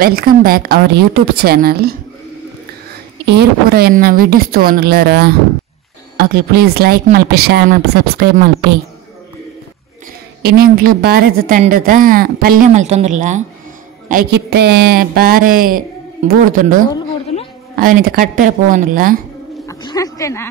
Welcome back our YouTube channel. ఏరు పూర ఎన్న వీడియోస్ తోనులరా ఓಕೆ ಪ್ಲೀಸ್ ಲೈಕ್ ಮಲ್ಪಿ ಶೇರ್ ಮಲ್ಪಿ ಸಬ್ಸ್ಕ್ರೈಬ್ ಮಲ್ಪಿ. ಇನ್ನೆಂಕ್ಲು ಬಾರೆದ ತಂಡದ ಪಲ್ಯ ಮಲ್ತೊಂದುಲ್ಲ ಐಕಿತ್ತೆ ಬಾರೆ ಬೂಡ್ದುಂಡು ಅವನಿತ ಕಟ್ಟೆರ ಪೋವೊಂದುಲ್ಲ ಅಷ್ಟೇನಾ.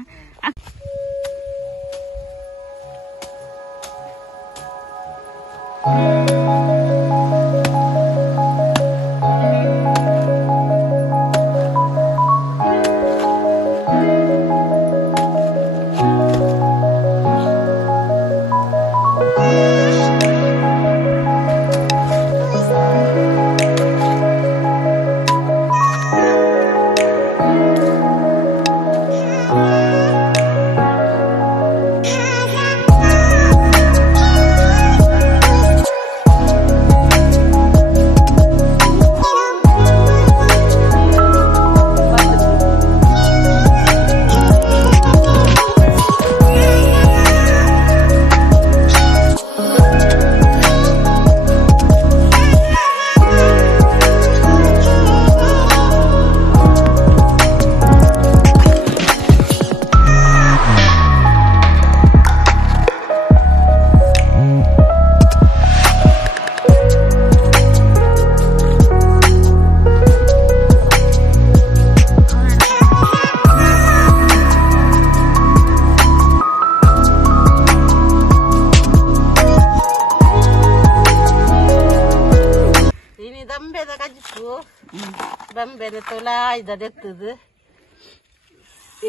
ಬಂಬೆನೆ ತೊಲ ಇದೆತ್ತದು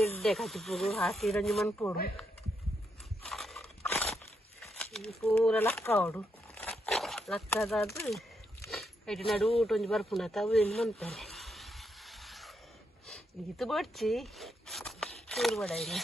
ಎಡ್ಡೆ ಕಚ್ಚಿಪುಡು ಹಾಕಿ ರಂಜಿ ಮನ್ಪೋಡು ಪೂರ ಲಕ್ಕ ಅವಡು ಲಕ್ಕದಾದು ಐಟಿ ನಡು ಊಟೊಂಜಿ ಬರ್ಪುನ ತಾವು ಏನು ಮನ್ಪೇನೆ ಇದು ಬಡ್ಚಿ ಚೂರು ಬಡಾಯಿನಿ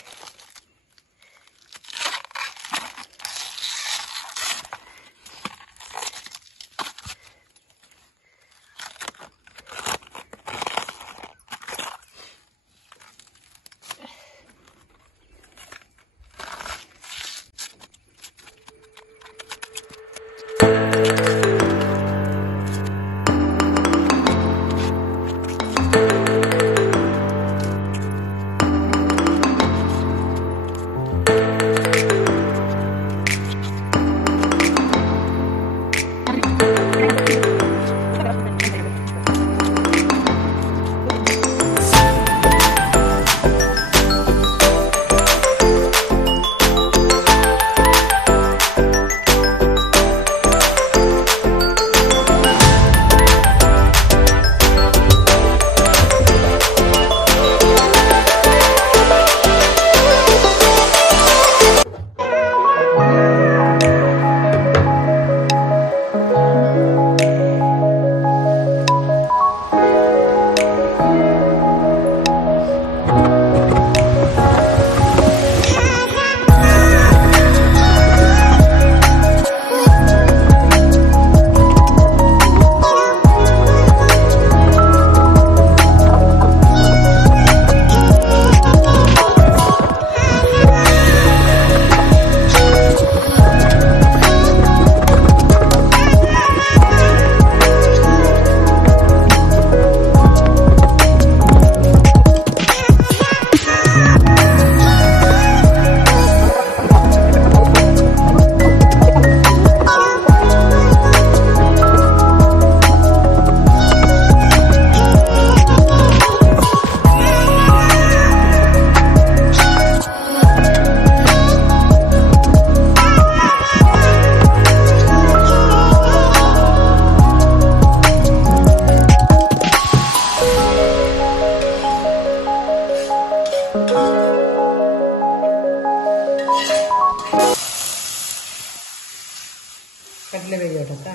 ಕಡಲೆ ಬೇಯೋದಕ್ಕ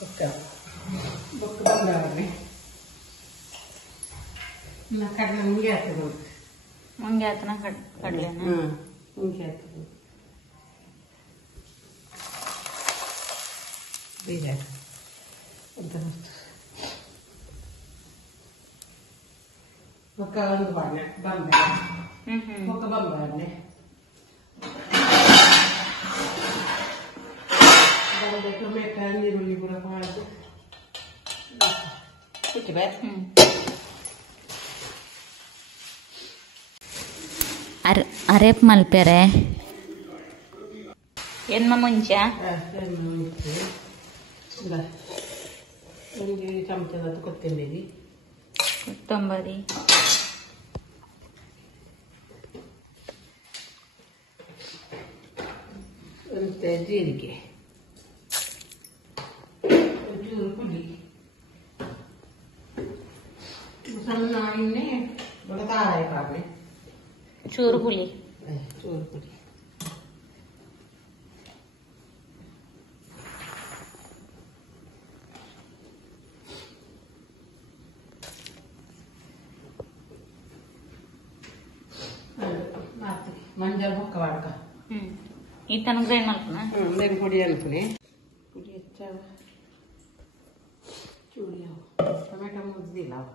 ಬೊಕ್ಕ ಬಂದಾವೆ ಕಡಲೆ ಮುಂಗೆ ಆಗ್ತದೆ ಮುಂಗೆ ಆತನ ಕಡಲೆನ ಮುಂಗೆ ಆಗ್ತದೆ ಬೀಜ ಅಂತ ಒಕ್ಕ ಒಂದು ಬಾಣೆ ಬಂದೆ ಒಕ್ಕ ಬಂದೆ ಟೊಮೆಟೊ ನೀರುಳ್ಳಿ ಕೂಡ ಹಾಕಿ ಅರೇಪ್ ಮಲ್ಪೆರೆ ಎನ್ಮ ಮುಂಚ ಒಂದು ಚಮಚದ ಕೊತ್ತಂಬರಿ ಮತ್ತೆ ಜೀರಿಗೆ ಒಂಚೂರು ಪುಡಿ ಸಣ್ಣ ಎಣ್ಣೆ ತಾಳೆ ಕಾಣೆ ಚೂರು ಪುಳಿ ಚೂರು ಪುಡಿ ಮಂಜಲ್ ಬೊಕ್ಕ ವಾಡ್ಕ ಈ ತನಕ ಗ್ರೈಂಡ್ ಮಾಡ್ಕೊಣ ಬೇರೆ ಪುಡಿ ಅನ್ಕೊನೆ ಪುಡಿ ಹೆಚ್ಚಾವ ಚೂಡಿ ಅವು ಟೊಮೆಟೊ ಮುದ್ದಿಲ್ಲ ಅವ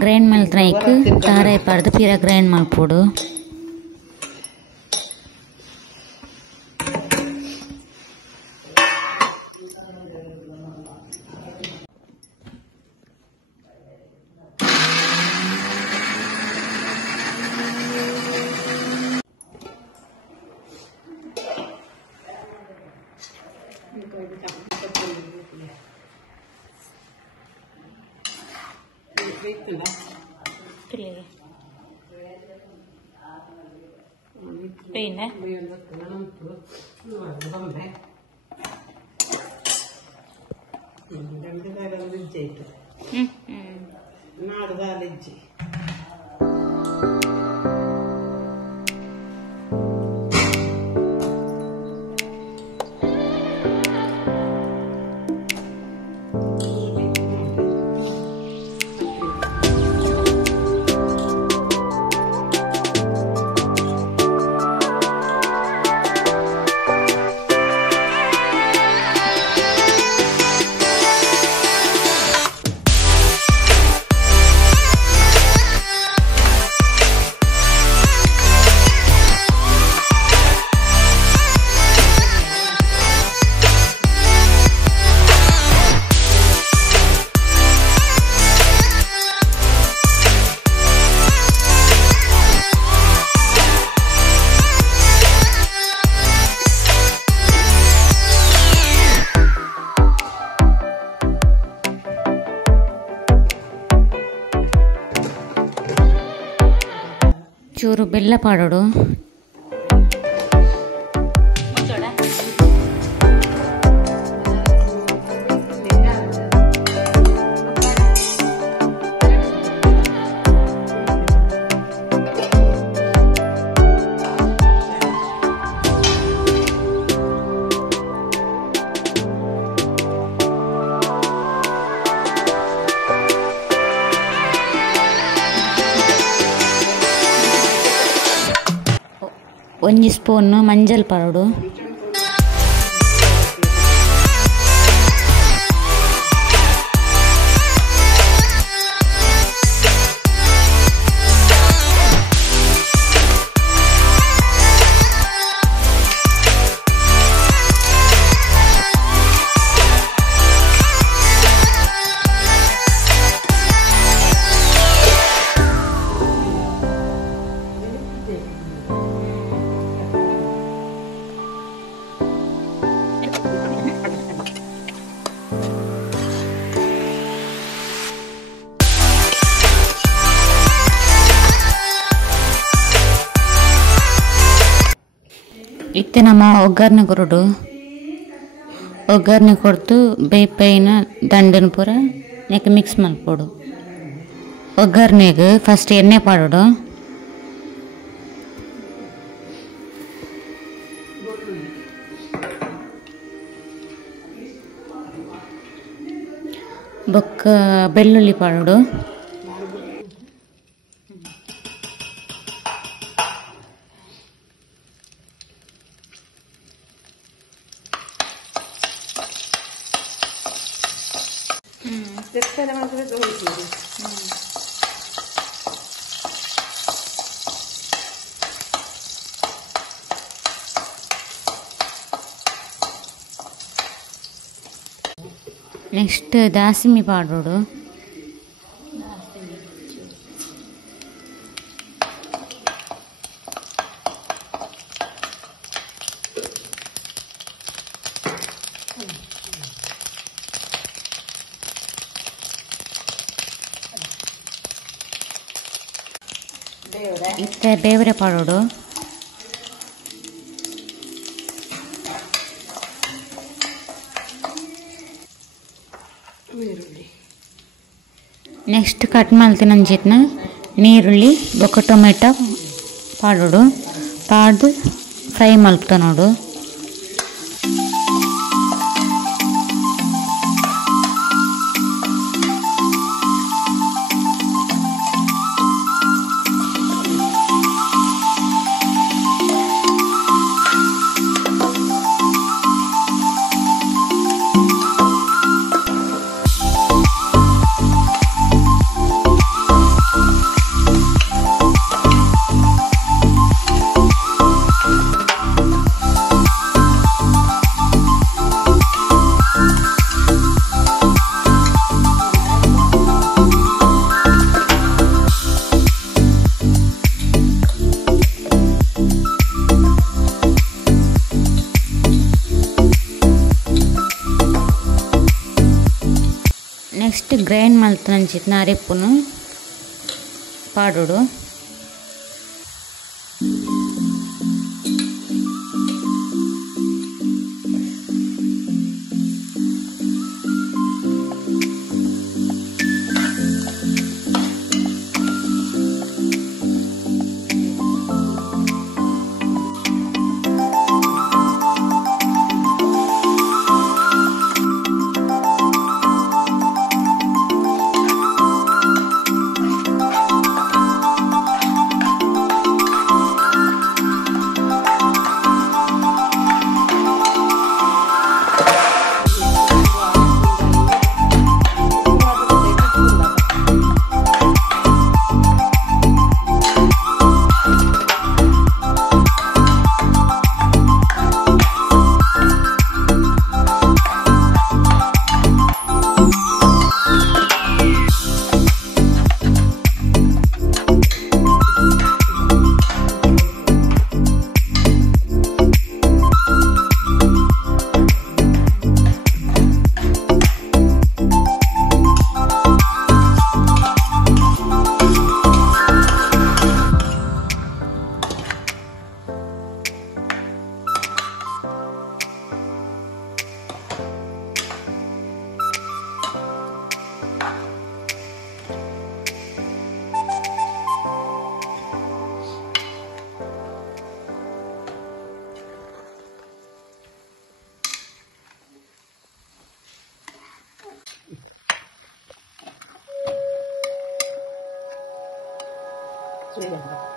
ಗ್ರೈಂಡ್ ಮಾಡ್ತಾರೆ ಖಾರ ಪಾಡ್ದು ಪೀರ ಗ್ರೈಂಡ್ ಮಾಡ್ಕೊಡು പിന്നെ നാടുകാലിജ്ജി ಚೂರು ಬೆಲ್ಲ ಪಾಡೋಡು ಒಂಜಿ ಸ್ಪೂನ್ ಮಂಜಲ್ ಪೌಡು ಇತ್ತೆ ನಮ್ಮ ಒಗ್ಗರಣೆ ಕೊರಡು ಒಗ್ಗರಣೆ ಕೊಡ್ತು ಬೇಪೈನ ದಂಡನ ಪೂರ ಯಾಕೆ ಮಿಕ್ಸ್ ಮಲ್ಪೋಡು ಒಗ್ಗರಣೆಗೆ ಫಸ್ಟ್ ಎಣ್ಣೆ ಪಾಡೋಡು ಬೊಕ್ಕ ಬೆಳ್ಳುಳ್ಳಿ ಪಾಡೋಡು నెక్స్ట్ దాసిమి పౌడరు, ಇತ್ತ ಬೇವರೆ ಪೌಡರು, ನೆಕ್ಸ್ಟ್ ಕಟ್ ಮಲ್ತಿನಂಚಿತ್ನ ನೀರುಳ್ಳಿ ಬೊಕ್ಕ ಟೊಮೆಟೊ ಪಾಡೋಡು ಪಾಡ್ದು ಫ್ರೈ ಮಲ್ಪ್ತ ನೋಡು. ನೆಕ್ಸ್ಟ್ ಗ್ರೈಂಡ್ ಮಲ್ತಂಚಿತ್ನ ಅರೆಪ್ಪುನು ಪಾಡೋಡು. Iya.